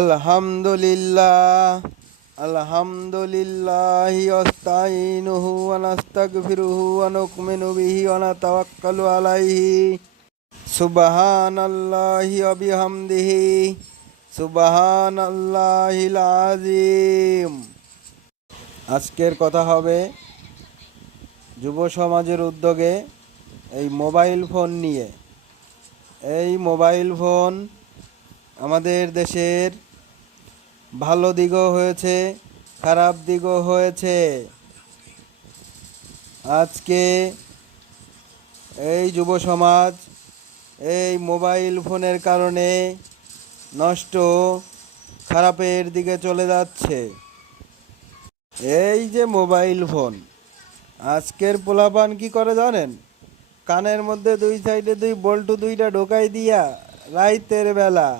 আলহামদুলিল্লাহ আলহামদুলিল্লাহি ওয়াস্তাইনুহু ওয়া নাস্তাগফিরুহু ওয়া নু'মিনু বিহি ওয়া নাতাওয়াক্কালু আলাইহি সুবহানাল্লাহি ওয়া বিহামদিহি সুবহানাল্লাহিল আযীম। আজকের কথা হবে যুব সমাজের উদ্যোগে এই মোবাইল ফোন নিয়ে। এই মোবাইল ফোন আমাদের দেশের ভালো দিকও হয়েছে, খারাপ দিকও হয়েছে। আজকে এই যুব সমাজ এই মোবাইল ফোনের কারণে নষ্ট, খারাপের দিকে চলে যাচ্ছে। এই যে মোবাইল ফোন, আজকের পোলাপান কি করে জানেন? কানের মধ্যে দুই সাইডে দুই বল্টু দুইটা ঢোকাই দিয়া রাইতের বেলা